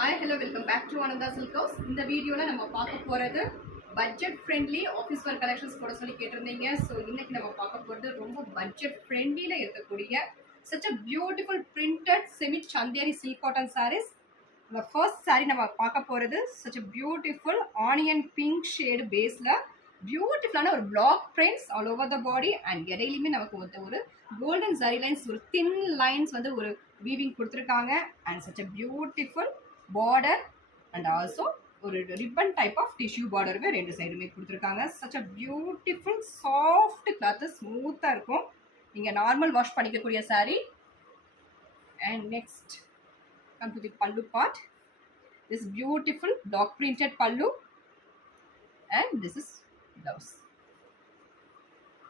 Hi, hello, welcome back to Ananda Silk House. இந்த வீடியோல நம்ம பார்க்க போறது budget friendly office wear collections போட சொல்லி கேட்டிருந்தீங்க. ஸோ இன்னைக்கு நம்ம பார்க்க போகிறது ரொம்ப பட்ஜெட் ஃப்ரெண்ட்லியில் இருக்கக்கூடிய such a beautiful printed semi chanderi silk cotton sarees. The first saree நம்ம பார்க்க போகிறது such a beautiful onion pink shade பேஸில் பியூட்டிஃபுல்லான ஒரு black prints all over the body and இடையிலுமே நமக்கு வந்து ஒரு கோல்டன் சரி லைன்ஸ் ஒரு தின் லைன்ஸ் வந்து ஒரு வீவிங் கொடுத்துருக்காங்க and such a beautiful border and also ஒரு ribbon type of tissue border ரெண்டு சைடுமே கொடுத்துருக்காங்க. such a beautiful soft cloth ஸ்மூத்தாக இருக்கும். நீங்கள் நார்மல் வாஷ் பண்ணிக்கக்கூடிய saree. and next come to the pallu part. This beautiful block printed pallu and this is blouse.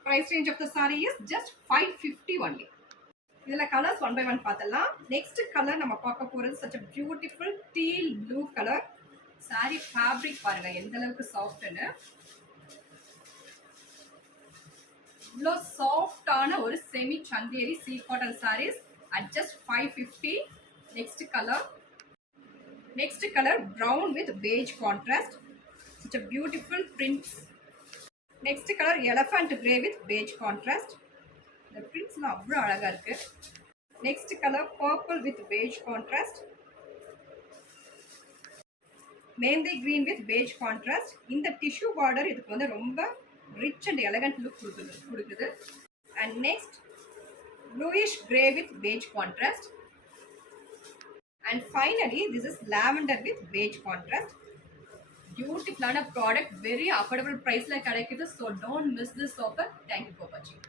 Price range of the saree is just 550 only. இதில் colours one by one பார்த்தலாம். Next colour நம்ம பார்க்க போகிறது such a beautiful teal blue colour. saree fabric பாருங்கள் எந்த அளவுக்கு சாஃப்ட்னு. இவ்வளோ சாஃப்டான ஒரு semi Chanderi silk cotton sarees at just 550. Next colour brown with beige contrast. such a beautiful prints. Next colour elephant grey with beige contrast. இந்த பிரிண்ட்ஸ்லாம் அவ்வளோ அழகாக இருக்குது. Next colour purple with beige contrast. Mehndi green with beige contrast. இந்த tissue border இதுக்கு வந்து ரொம்ப rich and elegant look கொடுக்குது. And next bluish grey with beige contrast. And finally this is lavender with beige contrast. பியூட்டிஃபுல்லான product, very affordable ப்ரைஸில் கிடைக்குது. So don't miss this offer. Thank you for வாட்சிங்.